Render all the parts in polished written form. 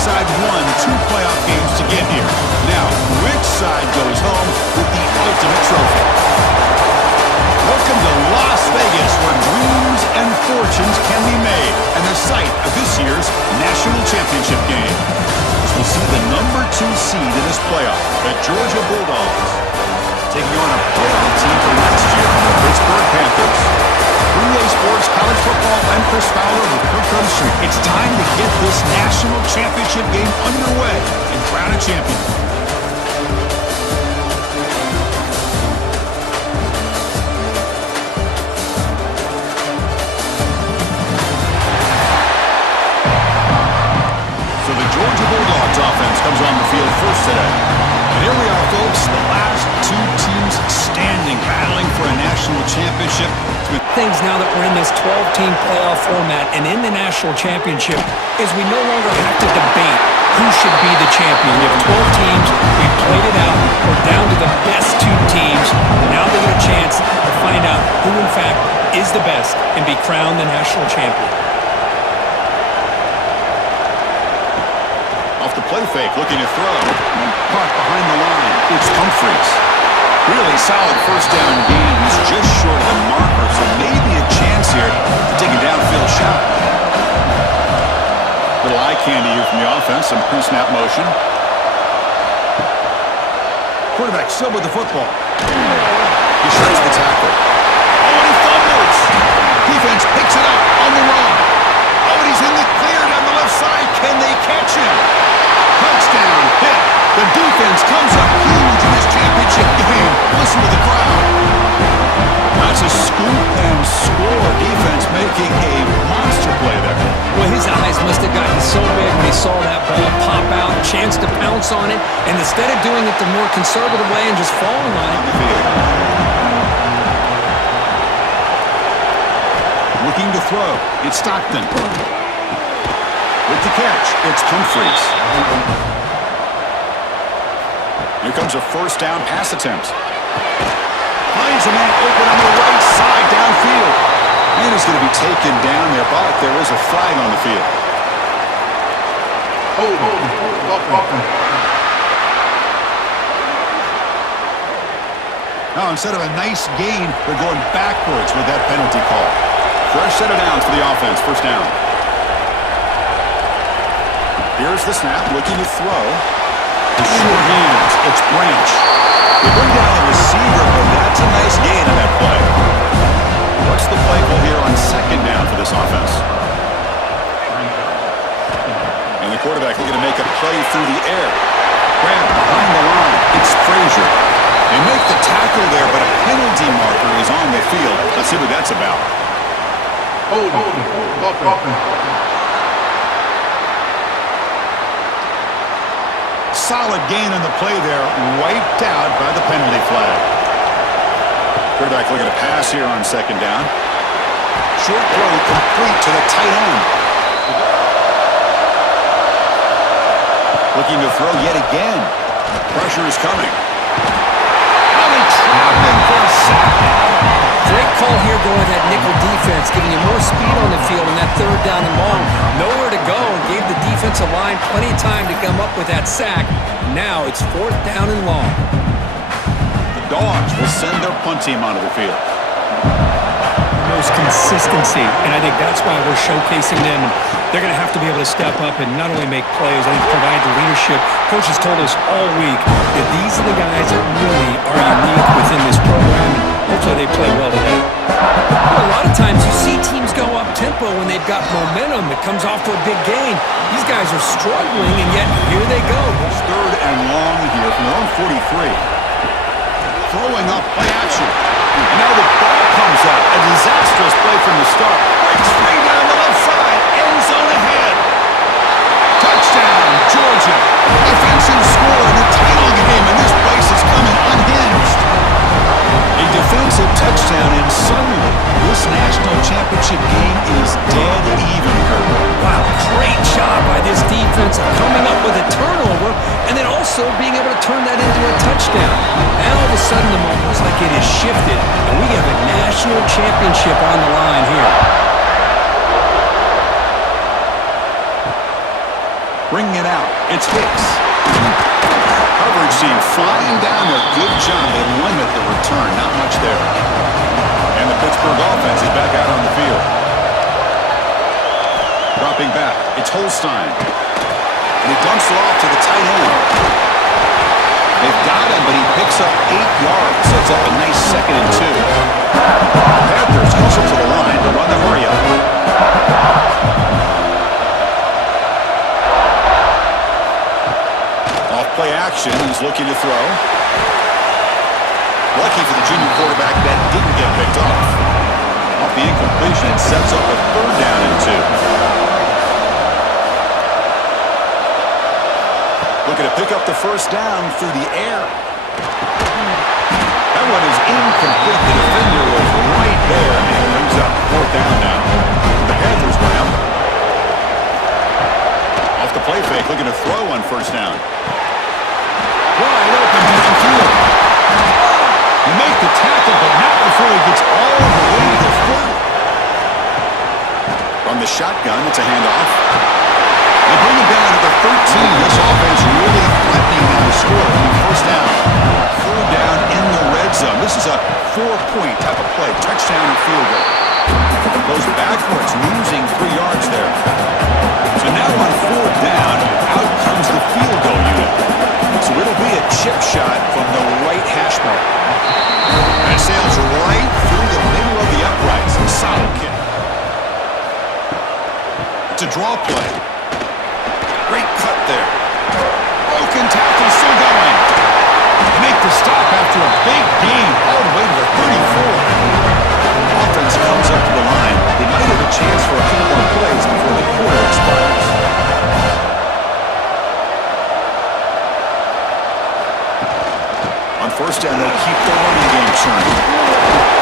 side won 2 playoff games to get here. Now, which side goes home with the ultimate trophy? Welcome to Las Vegas, where dreams and fortunes can be made, and the site of this year's national championship game. As we'll see the number 2 seed in this playoff, the Georgia Bulldogs, taking on a playoff team from last year, the Pittsburgh Panthers. 3A Sports College Football, I'm Chris Fowler with Coach on the Street. It's time to get this national championship game underway and crown a champion. So the Georgia Bulldogs offense comes on the field first today. And here we are, folks, the last 2 teams standing, battling for a national championship. Things now that we're in this 12-team playoff format and in the national championship is we no longer have to debate who should be the champion. We have 12 teams. We've played it out. We're down to the best 2 teams. Now they get a chance to find out who, in fact, is the best and be crowned the national champion. Off the play fake, looking to throw. Caught behind the line. It's Humphries. Really solid first down gain. He's just short of the marker, so maybe a chance here to take a downfield shot. Little eye candy here from the offense. Some pre-snap motion. Quarterback still with the football. He shuts the tackle. Oh, and he fumbles. Defense picks it up on the run. Oh, and he's in the clear down the left side. Can they catch him? Touchdown hit. The defense comes up huge in this championship game. Listen to the crowd. That's a scoop and score. Defense making a monster play there. Well, his eyes must have gotten so big when he saw that ball pop out, chance to pounce on it, and instead of doing it the more conservative way and just falling on it. Looking to throw. It's Stockton. With the catch, it's Humphries. Here comes a first down pass attempt. Finds a man open on the right side downfield. And he's going to be taken down there, but there is a flag on the field. Now, instead of a nice gain, they're going backwards with that penalty call. Fresh set of downs for the offense, first down. Here's the snap, looking to throw. The short hands, it's Branch. They bring down the receiver, but that's a nice gain on that play. What's the play goal here on second down for this offense? And the quarterback looking to make a play through the air. Grab behind the line, it's Frazier. They make the tackle there, but a penalty marker is on the field. Let's see what that's about. Solid gain on the play there, wiped out by the penalty flag. Quarterback looking to pass here on second down. Short throw complete to the tight end. Looking to throw yet again. Pressure is coming. Oh, they trap him for a sack. Great call here going with that nickel defense, giving you more speed on the field in that third down and long. Nowhere to go, and gave the defensive line plenty of time to come up with that sack. Now it's fourth down and long. The Dogs will send their punt team onto the field. Most consistency, and I think that's why we're showcasing them. And they're going to have to be able to step up and not only make plays, I think provide the leadership. Coach has told us all week that these are the guys that really are unique within this program, and hopefully they play well today. A lot of times you see teams go up-tempo when they've got momentum. It comes off to a big gain. These guys are struggling, and yet here they go. It's third and long here from their own 43. Throwing up play action. And now the ball comes out. A disastrous play from the start. Breaks free down the left side. End zone ahead. Touchdown, Georgia. Defensive score in the title game, and this place is coming unhinged. A defensive touchdown, and suddenly this national championship game is dead even, Kurt. Wow, great job by this defense of coming up with a turnover and then also being able to turn that into a touchdown. Now all of a sudden the moment looks like it has shifted, and we have a national championship on the line here. Bringing it out. It's Hicks. Coverage team flying down there. Good job. They limit the return. Not much there. And the Pittsburgh offense is back out on the field. Dropping back. It's Holstein. And he dumps it off to the tight end. They've got him, but he picks up 8 yards. Sets up a nice 2nd and 2. Panthers hustle to the line to run the hurry up. Off play action. He's looking to throw. Lucky for the junior quarterback that didn't get picked off. Off the incompletion, it sets up a 3rd down and 2. Looking to pick up the 1st down through the air. That one is incomplete. The defender was right there, and it brings up 4th down now. The Panthers went out. Off the play fake, looking to throw on 1st down. Wide open downfield. You make the tackle, but not before he gets all the way to the foot. From the shotgun, it's a handoff. They bring him down to the 13. This offense really threatening now to score on 1st down. 3rd down in the red zone. This is a 4-point type of play. Touchdown and field goal. Goes backwards, losing 3 yards there. So now on 4th down, out comes the field goal unit. So it'll be a chip shot from the right hash mark. And it sails right through the middle of the uprights. A solid kick. It's a draw play. Great cut there. Broken tackle, still going. They make the stop after a big gain all the way to the 34. Offense comes up to the line. They might have a chance for a few more plays before the quarter expires. On 1st down, they'll keep the running game churning.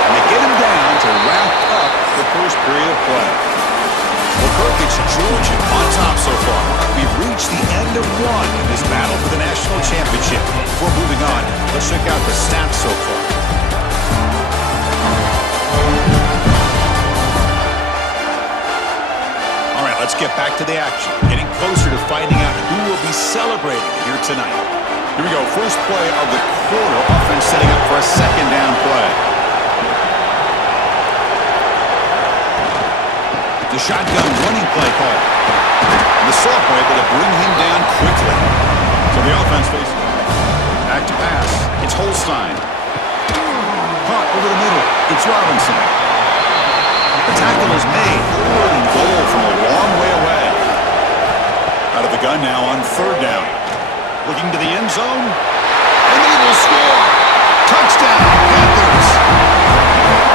And they get him down to wrap up the 1st period of play. Well, Kirk, it's Georgia on top so far. We've reached the end of one in this battle for the national championship. Before moving on, let's check out the stats so far. All right, let's get back to the action. Getting closer to finding out who will be celebrating here tonight. Here we go. First play of the quarter. Offense setting up for a 2nd down play. The shotgun running play call. And the sophomore able to bring him down quickly. So the offense faces back to pass. It's Holstein. Caught over the middle. It's Robinson. The tackle is made. 3rd and goal from a long way away. Out of the gun now on 3rd down. Looking to the end zone. And they will score. Touchdown, Panthers.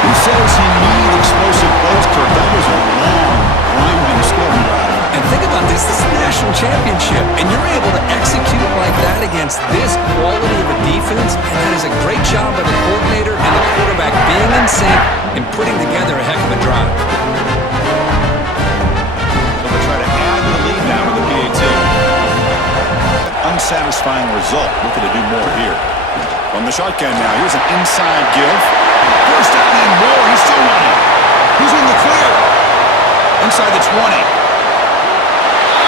Who says he needs explosive plays? Kirk, that was a long, grinding scoring drive. And think about this. This is a national championship, and you're able to execute like that against this quality of a defense, and that is a great job by the coordinator and the quarterback being in sync and putting together a heck of a drive. So they'll try to add the lead now with the PAT. Unsatisfying result. Looking to do more here. From the shotgun now. Here's an inside give. 1st down and more. He's still running. He's in the clear. Inside the 20.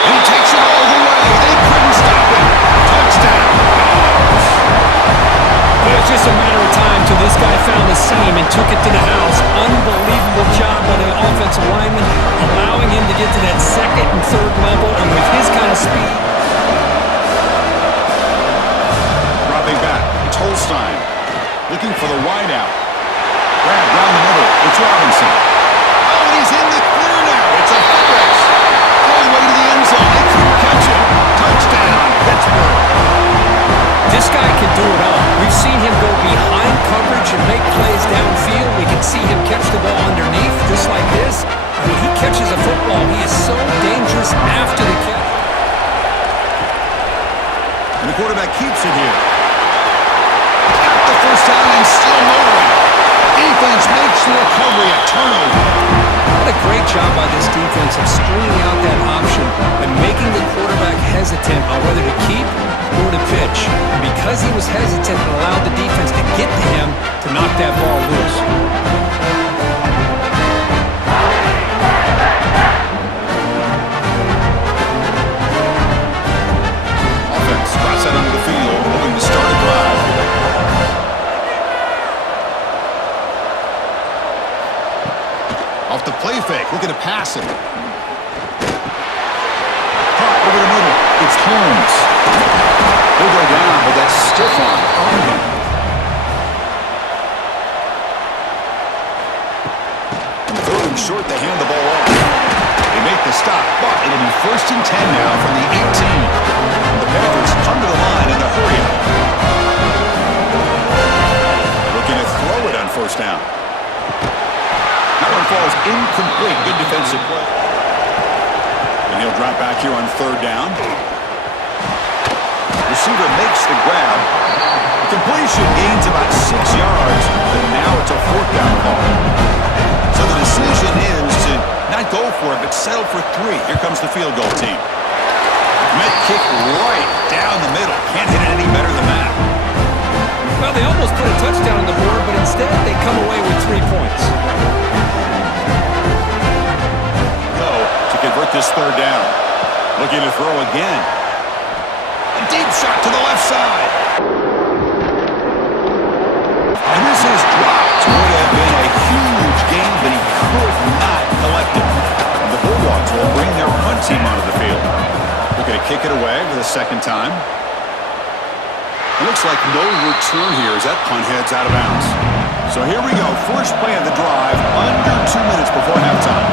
And he takes it all the way. They couldn't stop him. Touchdown. It was just a matter of time till this guy found the seam and took it to the house. Unbelievable job by the offensive lineman, allowing him to get to that 2nd and 3rd level, and with his kind of speed. Dropping back. It's Holstein. Looking for the wideout. Grab down the middle. It's Robinson. Oh, and he's in the clear now. It's a Phillips. All the way to the end zone. They couldn't catch him. Touchdown, Pittsburgh. This guy can do it all. We've seen him go behind coverage and make plays downfield. We can see him catch the ball underneath, just like this. When he catches a football, he is so dangerous after the catch. And the quarterback keeps it here. At the 1st down and still motoring. Defense makes the recovery a turnover. What a great job by this defense of screening out that option and making the quarterback hesitant on whether to keep or to pitch. And because he was hesitant and allowed the defense to get to him to knock that ball loose. the play fake, looking to pass it. Caught over the middle. It's Holmes. He'll go down, but that's stiff on him. And third and short, they hand the ball off. They make the stop, but it'll be 1st and 10 now from the 18. The Panthers come to the line in a hurry up. Looking to throw it on 1st down. That one falls incomplete. Good defensive play. And he'll drop back here on 3rd down. Receiver makes the grab. The completion gains about 6 yards, but now it's a 4th down ball. So the decision is to not go for it, but settle for 3. Here comes the field goal team. Met kick right down the middle. Can't hit it any better than that. Well, they almost put a touchdown on the board, but instead they come away with 3 points. Go to convert this 3rd down. Looking to throw again. A deep shot to the left side. And this is dropped. Would have been a huge gain, but he could not collect it. And the Bulldogs will bring their punt team onto the field. Looking to kick it away for the 2nd time. It looks like no return here as that punt heads out of bounds. So here we go. First play of the drive, under 2 minutes before halftime.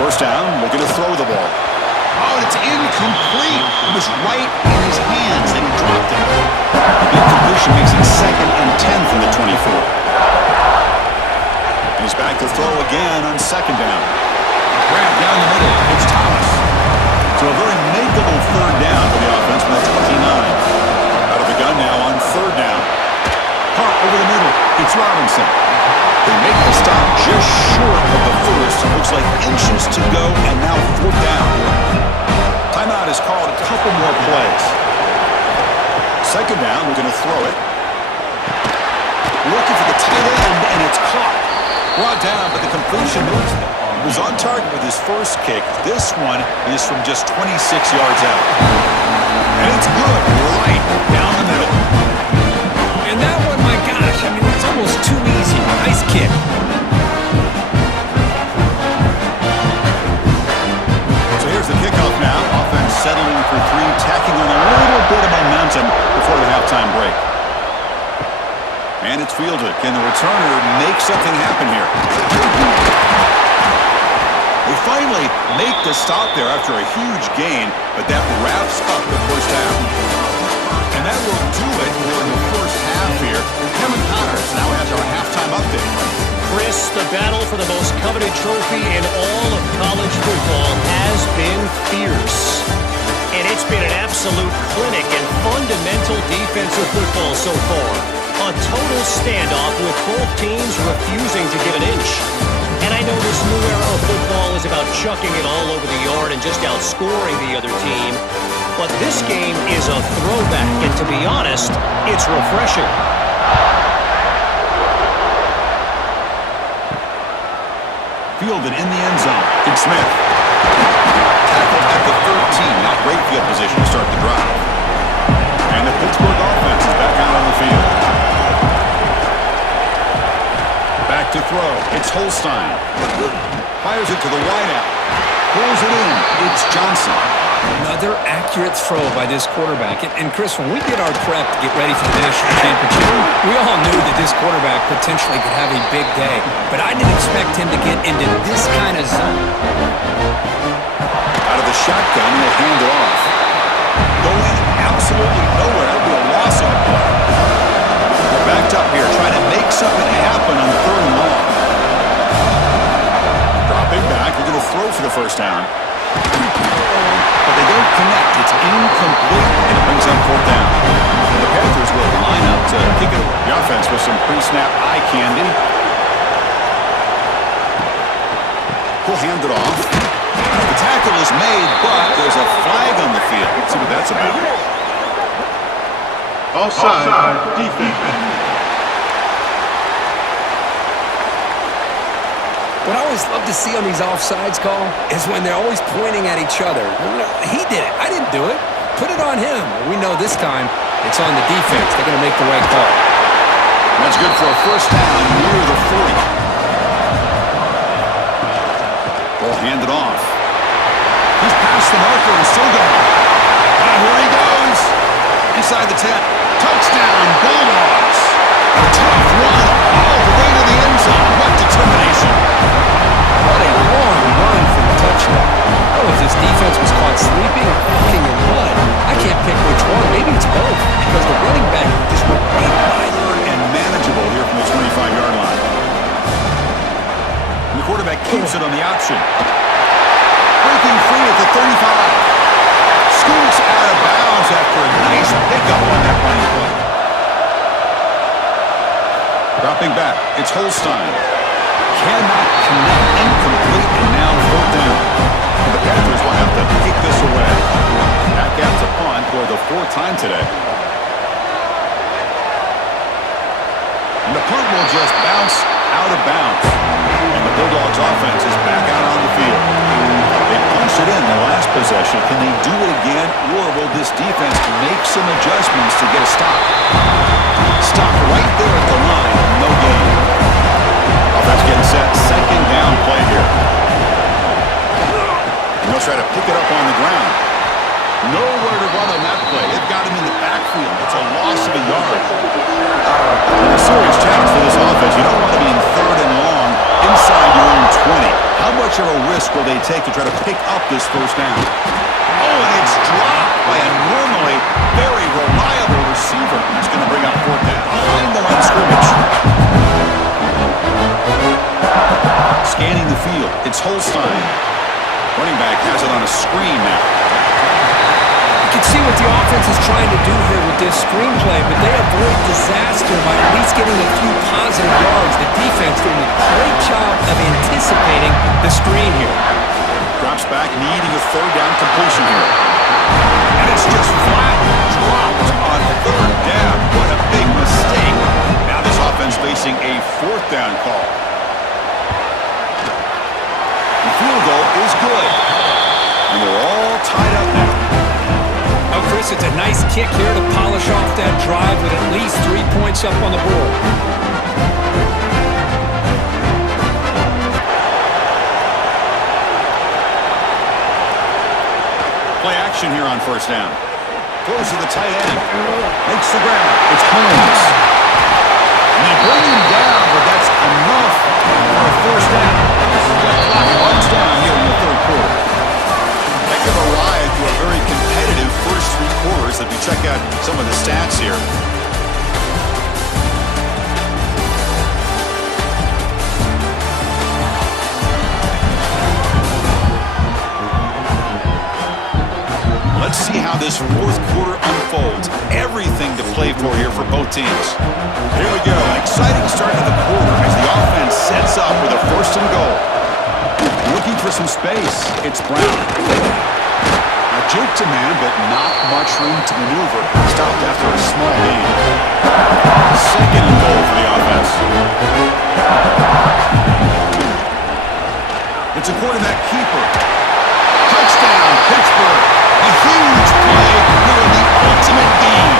1st down, looking to throw the ball. Oh, it's incomplete. It was right in his hands, and he dropped it. The incompletion makes it 2nd and 10 from the 24. He's back to throw again on 2nd down. Grab down the middle. It's Thomas. So a very makeable 3rd down for the offense from the 29. Out of the gun now on 3rd down. Caught over the middle. It's Robinson. They make the stop just short of the 1st. Looks like inches to go, and now 4th down. Timeout is called. A couple more plays. 2nd down. We're going to throw it. Looking for the tight end, and it's caught. Brought down, but the completion moves. Was on target with his 1st kick. This one is from just 26 yards out. And it's good, right down the middle. And that one, my gosh, I mean, it's almost too easy. Nice kick. So here's the kickoff now. Offense settling for 3, tacking on a little bit of momentum before the halftime break. And it's fielded. Can the returner make something happen here? They finally make the stop there after a huge gain, but that wraps up the 1st half. And that will do it for the 1st half here. Kevin Connors now has our halftime update. Chris, the battle for the most coveted trophy in all of college football has been fierce. And it's been an absolute clinic in fundamental defensive football so far. A total standoff with both teams refusing to give an inch. And I know this new era of football is about chucking it all over the yard and just outscoring the other team. But this game is a throwback, and to be honest, it's refreshing. Fielded in the end zone. It's Smith. Tackled at the 13. Not great field position to start the drive. And the Pittsburgh offense is back out on the field. Back to throw. It's Holstein. Fires it to the wideout. Pulls it in. It's Johnson. Another accurate throw by this quarterback. And Chris, when we did our prep to get ready for the national championship, we all knew that this quarterback potentially could have a big day. But I didn't expect him to get into this kind of zone. Out of the shotgun, they hand it off. Going absolutely nowhere. That'll be a loss on the play. We're backed up here, trying to make something happen on 3rd and long. Dropping back, we're going to throw for the 1st down. But they don't connect. It's incomplete, and it brings up 4th down. The Panthers will line up to kick it. The offense with some pre-snap eye candy. He'll hand it off. The tackle is made, but there's a flag on the field. Let's see what that's about. Offside, defense. What I always love to see on these offsides call is when they're always pointing at each other. He did it. I didn't do it. Put it on him. We know this time it's on the defense. They're going to make the right call. That's good for a 1st down near the 40. Ball handed off. He's past the marker and still going. Here he goes. Inside the 10. Touchdown, Bulldogs. A tough one all the way to the end zone. What determination. What a long run for the touchdown. I don't know if this defense was caught sleeping or walking in mud. I can't pick which one. Maybe it's both because the running back just went right by them. And manageable here from the 25-yard line. And the quarterback keeps it on the option. Breaking free at the 35. Scoots out of bounds after a nice pickup on that running play. Dropping back, it's Holstein. Cannot connect, incomplete, and now 4th down. The Panthers will have to kick this away. Back out to punt for the 4th time today. And the punt will just bounce out of bounds. And the Bulldogs offense is back out on the field. They punched it in the last possession. Can they do it again, or will this defense make some adjustments to get a stop? Stop right there at the line. No gain. Offense getting set. 2nd down play here. And they'll try to pick it up on the ground. Nowhere to run on that play. They've got him in the backfield. It's a loss of a yard. And a serious challenge for this offense. You don't want to be in 3rd and long inside your own 20. How much of a risk will they take to try to pick up this 1st down? Oh, and it's dropped by a normally very reliable receiver. It's going to bring up 4th down behind the line of scrimmage. Scanning the field, it's Holstein. Running back has it on a screen now. You can see what the offense is trying to do here with this screenplay, but they avoid disaster by at least getting a few positive yards. The defense doing a great job of anticipating the screen here. Drops back, needing a 3rd down completion here. And it's just flat dropped on 3rd down. What a big mistake. Now this offense facing a 4th down call. The field goal is good. And they're all tied up now. Oh, Chris, it's a nice kick here to polish off that drive with at least 3 points up on the board. Play action here on 1st down. Throws to the tight end. Makes the grab. It's Holmes. And they bring him down, but that's enough for a 1st down. The clock runs down here in the 3rd quarter. Heck of a ride through a very competitive first 3 quarters. If you check out some of the stats here. Let's see how this 4th quarter unfolds. Everything to play for here for both teams. Here we go. An exciting start to the quarter as the offense sets up with a 1st and goal. Looking for some space. It's Brown. A juke to man, but not much room to maneuver. Stopped after a small gain. 2nd and goal for the offense. It's a quarterback keeper. Touchdown, Pittsburgh. A huge play here in the ultimate game.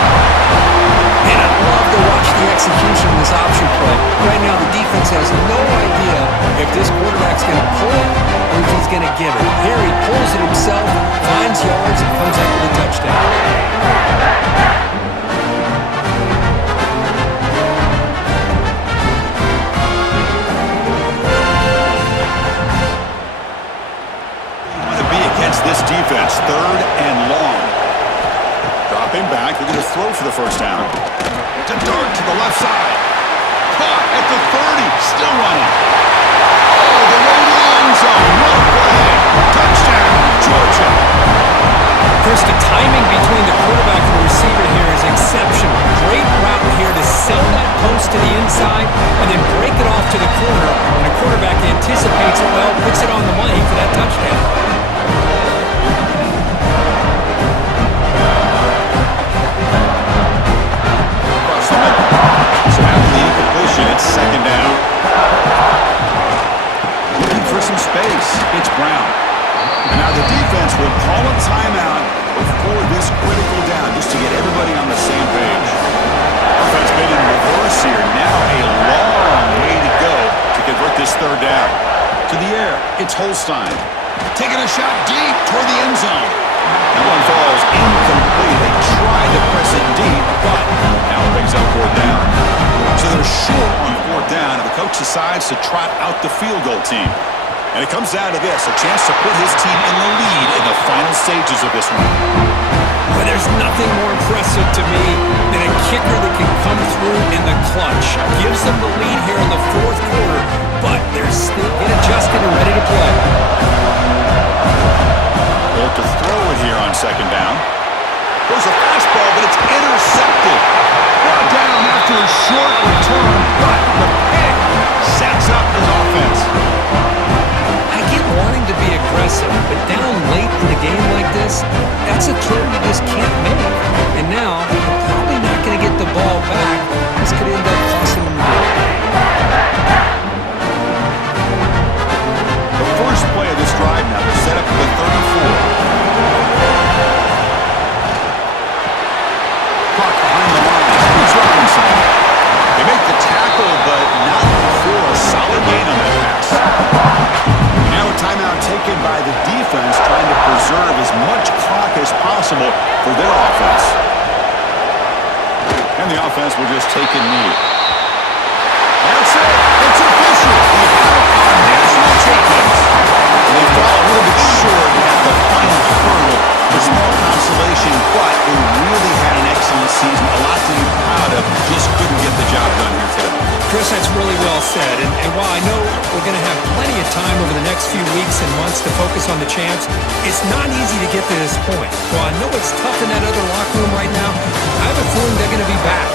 Man, I love to watch the execution of this option play. Right now, the defense has no idea if this quarterback's going to pull it or if he's going to give it. Here he pulls it himself, finds yards, and comes up with a touchdown. This defense, 3rd and long. Dropping back, they're going to throw for the 1st down. To dart to the left side. Caught at the 30, still running. Oh, the way to the end zone. What a play. Touchdown, Georgia. Chris, the timing between the quarterback and the receiver here is exceptional. Great route here to sell that post to the inside and then break it off to the corner. And the quarterback anticipates it well, puts it on the money for that touchdown. So after the incompletion, it's 2nd down. Looking for some space. It's Brown. And now the defense will call a timeout before this critical down just to get everybody on the same page. Offense been in reverse here. Now a long way to go to convert this 3rd down. To the air, it's Holstein. Taking a shot deep toward the end zone. That one falls incomplete. They tried to press it deep, but now it brings up fourth down. So they're short on fourth down, and the coach decides to trot out the field goal team. And it comes down to this, a chance to put his team in the lead in the final stages of this one. Well, there's nothing more impressive to me than a kicker that can come through in the clutch. Gives them the lead here in the fourth quarter, but they're still adjusted and ready to play. Well, to throw it here on second down. There's a fastball, but it's intercepted. Brought down after a short return, but the pick sets up his offense. I get wanting to be aggressive, but down late in the game like this, that's a throw you just can't make. And now, they're probably not going to get the ball back. This could end up costing them the game. The first play of this drive now is set up for the 34. Caught behind the line. Here's Robinson. They make the tackle, but not before a solid gain on that pass. Now a timeout taken by the defense, trying to preserve as much clock as possible for their offense. And the offense will just take a knee. That's it. It's official. We have our national champions. They fall a little bit short at the final hurdle. A small consolation, but they really had an excellent season. A lot to be proud of. Just couldn't get the job done here today. Chris, that's really well said. And while I know we're going to have plenty of time over the next few weeks and months to focus on the champs, it's not easy to get to this point. While I know it's tough in that other locker room right now, I have a feeling they're going to be back.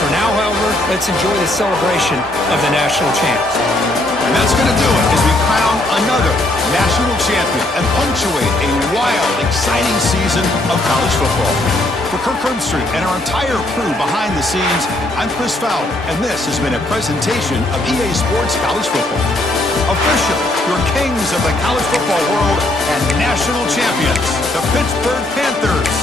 For now, however, let's enjoy the celebration of the national champs. And that's going to do it as we crown another national champion and punctuate a wild, exciting season of college football. For Kirk Herbstreit and our entire crew behind the scenes, I'm Chris Fowler, and this has been a presentation of EA Sports College Football. Official, your kings of the college football world and national champions, the Pittsburgh Panthers.